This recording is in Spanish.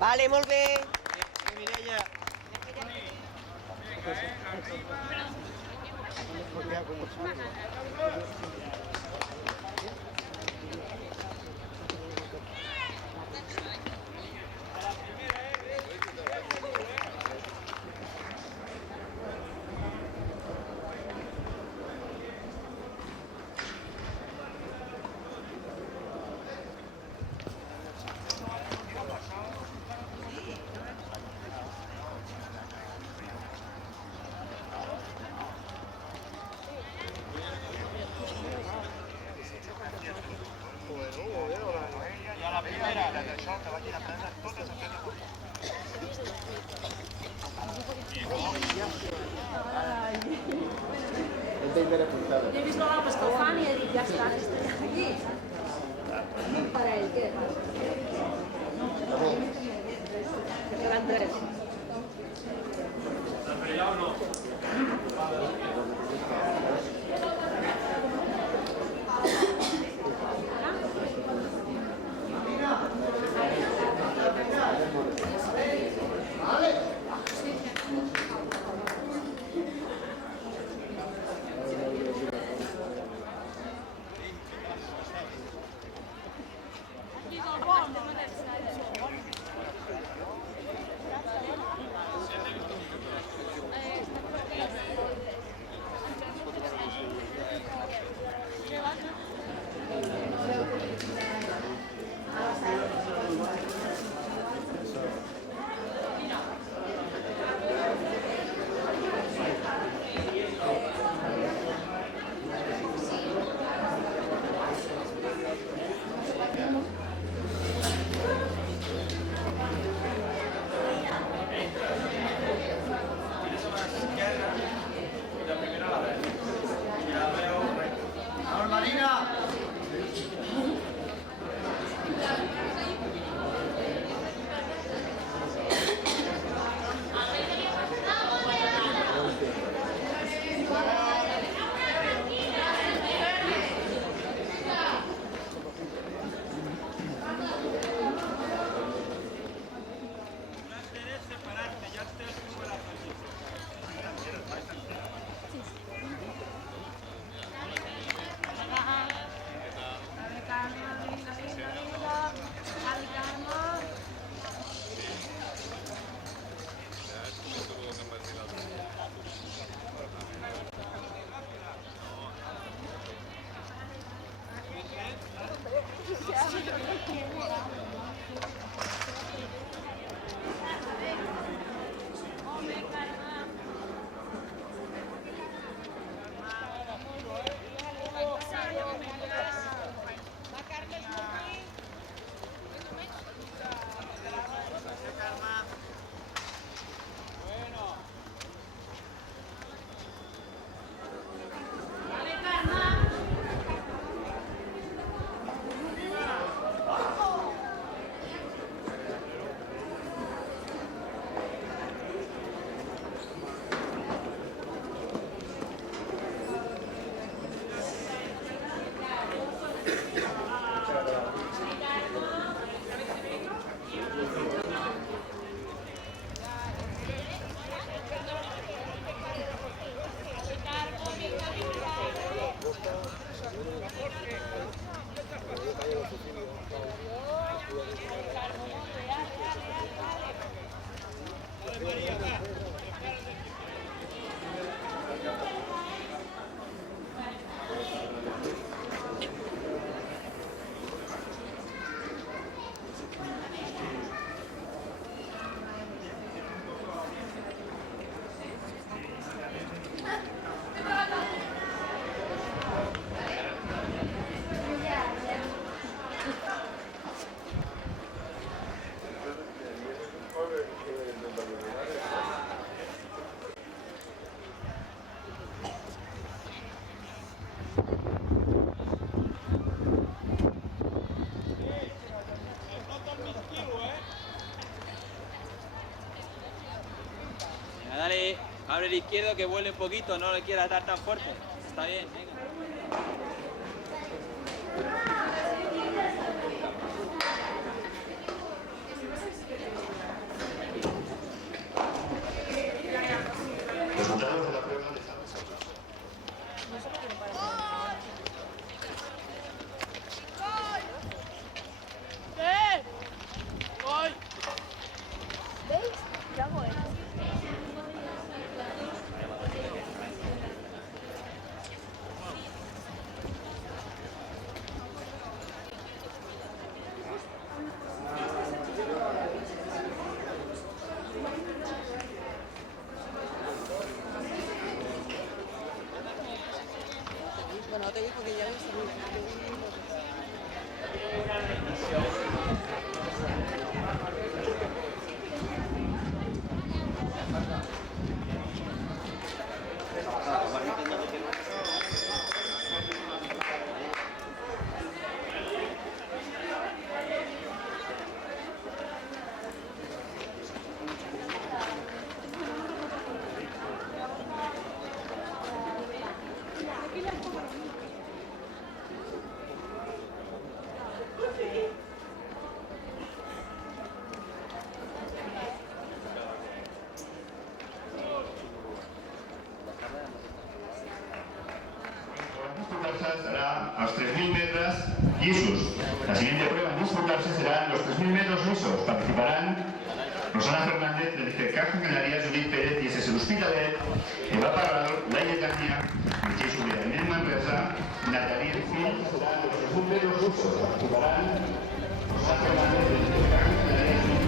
Vale, molt bé. Mireia. Ja la primera, la del sol, que vagin a prendre totes aquestes coses. Jo he vist l'Albes que ho fan i he dit, ja està, aquí. Per ell, què? Gran dret. Dale, abre el izquierdo que vuele un poquito, no le quieras dar tan fuerte. Está bien, venga. Resultados de la prueba de salud. ¿Veis? Yo hago esto. Bueno, te digo que ya no sé. Será a los 3.000 metros lisos. La siguiente prueba en disputarse serán los 3.000 metros lisos. Participarán Rosana Fernández, Felice Caja Canarias, Judit Pérez, ISS L'Hospitalet, Eva Parrado, Laia Tania, Michel Subera, Inés Manresa, Natalie Fil. Serán los 3.000 metros lisos. Participarán Rosana Fernández, Felice Caja Canarias,